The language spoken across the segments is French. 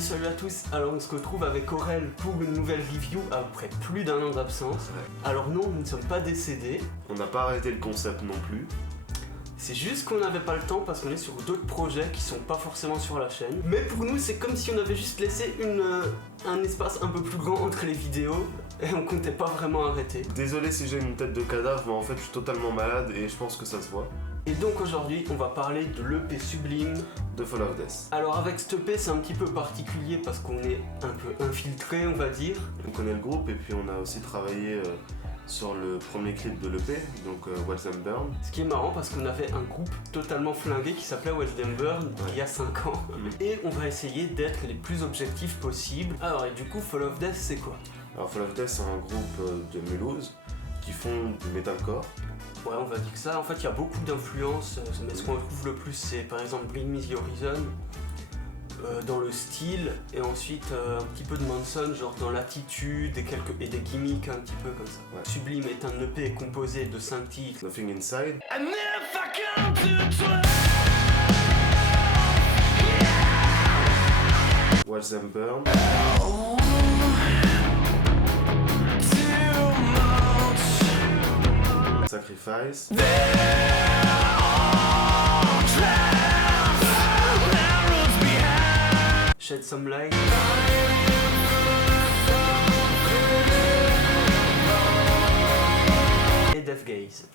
salut à tous. Alors on se retrouve avec Aurel pour une nouvelle review après plus d'un an d'absence. Alors non, nous ne sommes pas décédés. On n'a pas arrêté le concept non plus. C'est juste qu'on n'avait pas le temps parce qu'on est sur d'autres projets qui sont pas forcément sur la chaîne. Mais pour nous, c'est comme si on avait juste laissé un espace un peu plus grand entre les vidéos et on comptait pas vraiment arrêter. Désolé si j'ai une tête de cadavre, mais en fait je suis totalement malade et je pense que ça se voit. Et donc aujourd'hui, on va parler de l'EP Sublime de Fall of Death. Alors avec cette EP, c'est un petit peu particulier parce qu'on est un peu infiltré, on va dire. On connaît le groupe et puis on a aussi travaillé sur le premier clip de l'EP, donc Watch Them Burn. Ce qui est marrant parce qu'on avait un groupe totalement flingué qui s'appelait Watch Them Burn il y a 5 ans. Et on va essayer d'être les plus objectifs possibles. Alors et du coup, Fall of Death, c'est quoi? Alors Fall of Death, c'est un groupe de Mulhouse qui font du metalcore. Ouais, on va dire que ça. En fait, il y a beaucoup d'influences, mais ce qu'on retrouve le plus, c'est par exemple Bring Me The Horizon, dans le style, et ensuite un petit peu de Manson, genre dans l'attitude et des gimmicks un petit peu comme ça. Ouais. Sublime est un EP composé de 5 titres. Nothing Inside. Watch Them Burn. Sacrifice. Shed Some Light. Et Death Gaze.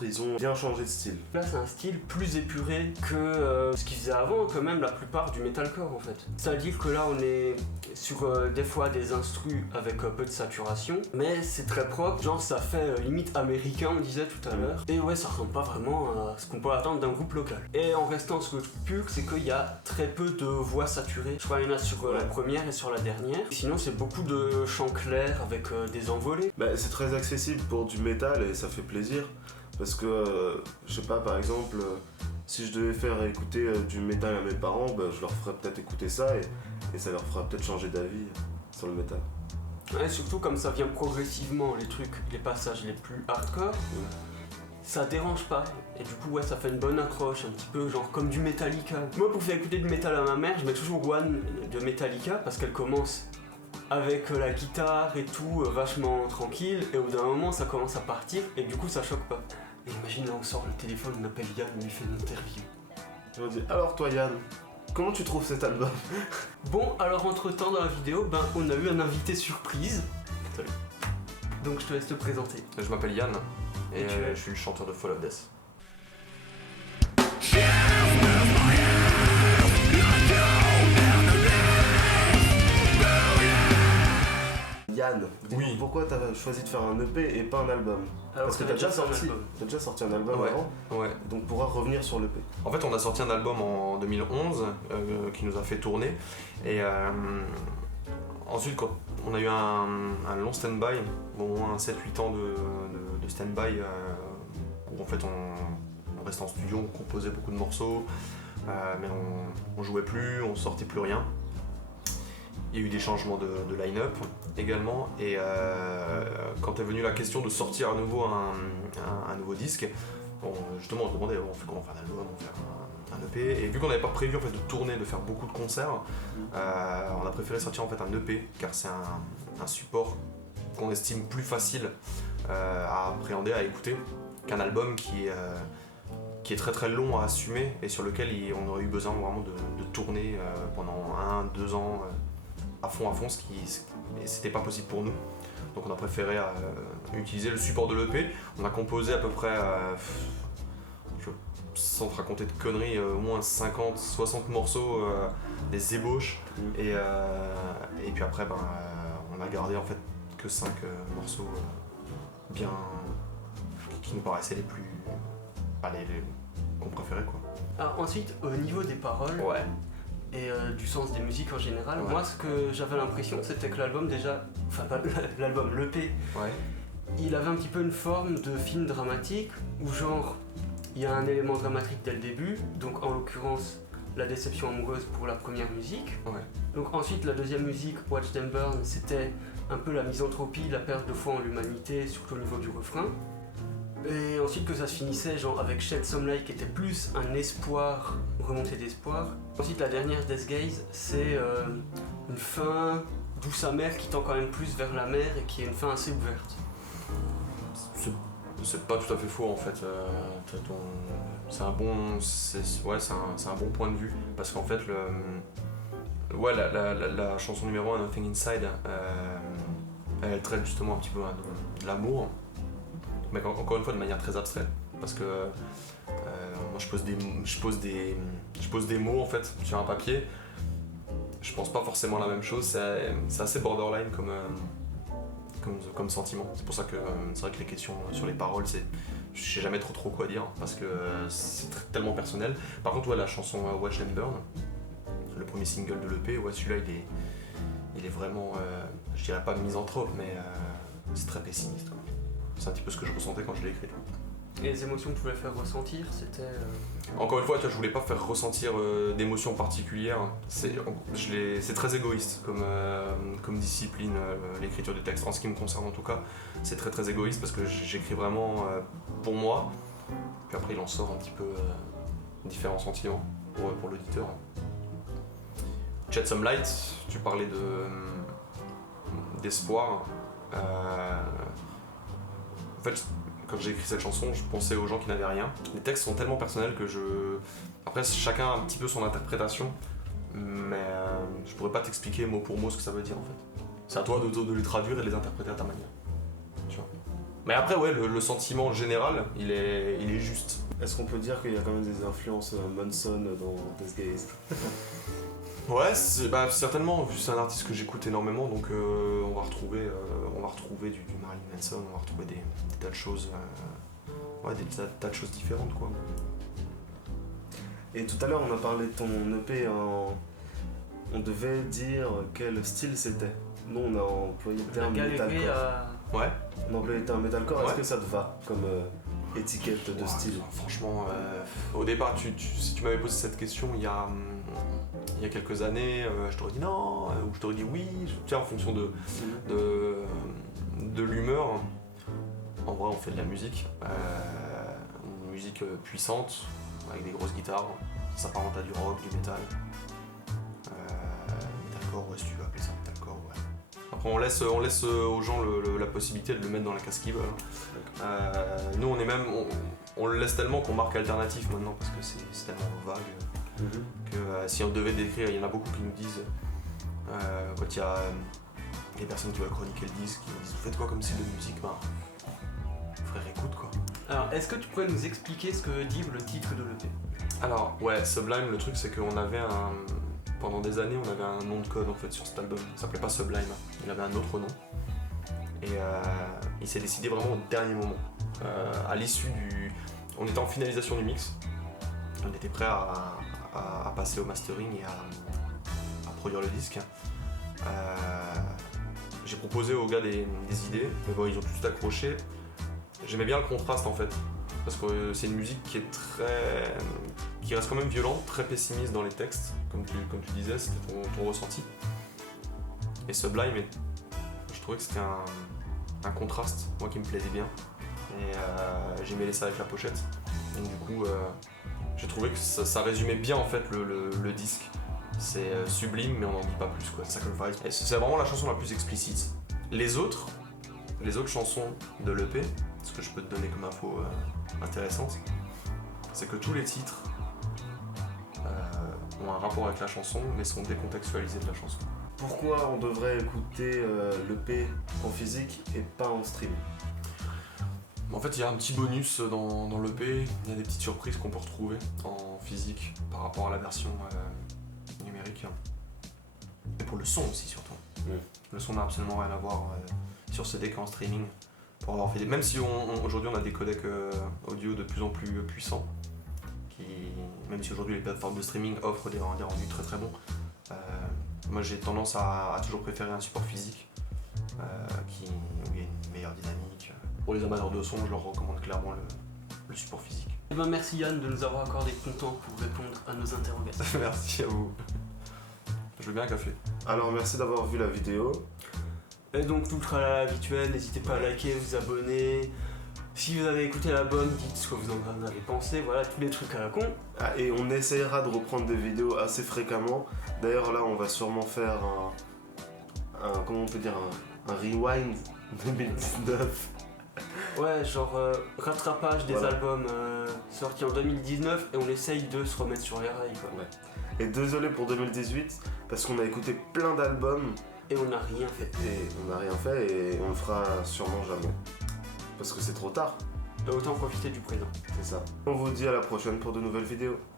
Ils ont bien changé de style. Là, c'est un style plus épuré que ce qu'ils faisaient avant, quand même, la plupart du metalcore en fait. C'est-à-dire que là, on est sur des fois des instrus avec peu de saturation, mais c'est très propre, genre ça fait limite américain, on disait tout à l'heure. Et ouais, ça ressemble pas vraiment à ce qu'on peut attendre d'un groupe local. Et en restant sur le truc pur, c'est qu'il y a très peu de voix saturées. Je crois qu'il y en a sur la première et sur la dernière. Sinon, c'est beaucoup de chants clairs avec des envolées. Bah, c'est très accessible pour du métal et ça fait plaisir. Parce que, je sais pas, par exemple, si je devais faire écouter du métal à mes parents, bah, je leur ferais peut-être écouter ça et ça leur fera peut-être changer d'avis sur le métal. Ouais, surtout comme ça vient progressivement, les passages les plus hardcore, ça dérange pas. Et du coup, ouais, ça fait une bonne accroche, un petit peu genre comme du Metallica. Moi, pour faire écouter du métal à ma mère, je mets toujours One de Metallica parce qu'elle commence avec la guitare et tout, vachement tranquille, et au bout d'un moment, ça commence à partir et du coup, ça choque pas. Et imagine, là, on sort le téléphone, on appelle Yann, on lui fait une interview. Je me dis, alors toi Yann, comment tu trouves cet album? Bon, alors entre-temps dans la vidéo, on a eu un invité surprise. Salut. Donc je te laisse te présenter. Je m'appelle Yann et tu es je suis le chanteur de Fall of Death. Yann, dis-moi Oui. pourquoi t'as choisi de faire un EP et pas un album? Alors, Parce que t'avais t'as déjà déjà sorti un album Ouais. avant, Ouais. donc pourra revenir sur l'EP. En fait, on a sorti un album en 2011 qui nous a fait tourner. Et ensuite, quand on a eu un long stand-by, bon, au moins 7-8 ans de stand-by, où en fait on restait en studio, on composait beaucoup de morceaux, mais on jouait plus, on sortait plus rien. Il y a eu des changements de line-up également, et quand est venue la question de sortir à nouveau un nouveau disque, bon, justement on se demandait on fait quoi, on fait un album, on fait un EP, et vu qu'on n'avait pas prévu en fait de tourner, de faire beaucoup de concerts, on a préféré sortir en fait un EP, car c'est un support qu'on estime plus facile à appréhender, à écouter, qu'un album qui est très très long à assumer et sur lequel on aurait eu besoin vraiment de tourner pendant 1-2 ans à fond, ce qui c'était pas possible pour nous. Donc on a préféré utiliser le support de l'EP. On a composé à peu près, sans te raconter de conneries, au moins 50-60 morceaux, des ébauches. Et puis après, on a gardé en fait que 5 morceaux bien qui nous paraissaient les plus... qu'on préférait quoi. Alors ensuite, au niveau des paroles Ouais. et du sens des musiques en général, Ouais. moi ce que j'avais l'impression c'était que l'album déjà, enfin pas l'album, l'EP, Ouais. il avait un petit peu une forme de film dramatique où genre il y a un élément dramatique dès le début, donc en l'occurrence la déception amoureuse pour la première musique. Ouais. Donc ensuite la deuxième musique, Watch Them Burn, c'était un peu la misanthropie, la perte de foi en l'humanité, surtout au niveau du refrain. Et ensuite que ça se finissait genre avec Shed Some Light qui était plus un espoir, une remontée d'espoir. Ensuite la dernière Death Gaze c'est une fin douce amère qui tend quand même plus vers la mer et qui est une fin assez ouverte. C'est pas tout à fait faux en fait. C'est un bon point de vue parce qu'en fait la chanson numéro 1 Nothing Inside elle traite justement un petit peu de l'amour, mais encore une fois de manière très abstraite parce que moi je pose des mots en fait sur un papier. Je pense pas forcément la même chose, c'est assez borderline comme sentiment. C'est pour ça que c'est vrai que les questions sur les paroles, je sais jamais trop quoi dire parce que c'est tellement personnel. Par contre, la chanson Watch Them Burn, le premier single de l'EP, celui-là il est vraiment, je dirais pas misanthrope, mais c'est très pessimiste, quoi. C'est un petit peu ce que je ressentais quand je l'ai écrit. Et les émotions que tu voulais faire ressentir, c'était... Encore une fois, je voulais pas faire ressentir d'émotions particulières. C'est très égoïste comme discipline, l'écriture du texte. En ce qui me concerne en tout cas, c'est très égoïste parce que j'écris vraiment pour moi. Puis après, il en sort un petit peu différents sentiments pour l'auditeur. Shed Some Light, tu parlais d'espoir. En fait, quand j'ai écrit cette chanson, je pensais aux gens qui n'avaient rien. Les textes sont tellement personnels que Après, chacun a un petit peu son interprétation, mais je pourrais pas t'expliquer mot pour mot ce que ça veut dire en fait. C'est à toi de les traduire et de les interpréter à ta manière. Tu vois. Mais après, le sentiment général, il est juste. Est-ce qu'on peut dire qu'il y a quand même des influences Manson dans Death Gaze? Ouais, certainement, vu que c'est un artiste que j'écoute énormément, donc on va retrouver du Marilyn Manson, on va retrouver des tas de choses, des tas de choses différentes, quoi. Et tout à l'heure, on a parlé de ton EP, on devait dire quel style c'était. Nous, on a employé le terme metalcore. Ouais. On a employé le terme metalcore, Ouais. Est-ce que ça te va comme étiquette de style? Franchement, au départ, si tu m'avais posé cette question il y a quelques années, je t'aurais dit non, ou je t'aurais dit oui, en fonction de l'humeur. En vrai, on fait de la musique, une musique puissante, avec des grosses guitares, ça s'apparente à du rock, du métal. Metalcore, si tu veux appeler ça metalcore, ouais. Après, on laisse aux gens la possibilité de le mettre dans la case qu'ils veulent. Nous, on le laisse tellement qu'on marque alternatif maintenant, parce que c'est tellement vague. Que si on devait décrire, il y en a beaucoup qui nous disent quand il y a les personnes qui veulent chroniquer le disque, qui nous disent vous faites quoi comme style de musique? Frère, écoute quoi. Alors, est-ce que tu pourrais nous expliquer ce que veut dire le titre de l'EP? Alors, Sublime, le truc c'est qu'on avait pendant des années, on avait un nom de code en fait sur cet album. Il s'appelait pas Sublime, il avait un autre nom. Et il s'est décidé vraiment au dernier moment. À l'issue on était en finalisation du mix. On était prêt à passer au mastering et à produire le disque. J'ai proposé aux gars des idées, mais bon, ils ont tout de suite accroché. J'aimais bien le contraste en fait, parce que c'est une musique qui reste quand même violente, très pessimiste dans les textes, comme tu disais, c'était ton ressenti. Et Sublime, je trouvais que c'était un contraste, moi qui me plaisait bien, et j'ai mêlé ça avec la pochette. Donc du coup, j'ai trouvé que ça résumait bien en fait le disque. C'est sublime, mais on n'en dit pas plus quoi. Sacrifice. Et c'est vraiment la chanson la plus explicite. Les autres chansons de l'EP, ce que je peux te donner comme info intéressante, c'est que tous les titres ont un rapport avec la chanson, mais sont décontextualisés de la chanson. Pourquoi on devrait écouter l'EP en physique et pas en stream? En fait, il y a un petit bonus dans l'EP, il y a des petites surprises qu'on peut retrouver en physique par rapport à la version numérique. Et pour le son aussi, surtout. Le son n'a absolument rien à voir sur CD qu'en streaming. Pour avoir fait même si aujourd'hui on a des codecs audio de plus en plus puissants, même si aujourd'hui les plateformes de streaming offrent des rendus très très bons, moi j'ai tendance à toujours préférer un support physique où il y a une meilleure dynamique. Pour les amateurs de son, je leur recommande clairement le support physique. Eh ben, merci Yann de nous avoir accordé ton temps pour répondre à nos interrogations. Merci à vous. Je veux bien un café. Alors merci d'avoir vu la vidéo. Et donc tout le tralala habituel, n'hésitez pas à liker, vous abonner, Si vous avez écouté l'album, dites ce que vous en avez pensé, voilà, tous les trucs à la con. Ah, et on essayera de reprendre des vidéos assez fréquemment. D'ailleurs là on va sûrement faire comment on peut dire, un rewind 2019. Ouais, genre rattrapage des Voilà. albums sortis en 2019 et on essaye de se remettre sur les rails quoi. Ouais. Et désolé pour 2018 parce qu'on a écouté plein d'albums Et on n'a rien fait. et on n'a rien fait et on le fera sûrement jamais. Parce que c'est trop tard, Autant profiter du présent. c'est ça. On vous dit à la prochaine pour de nouvelles vidéos.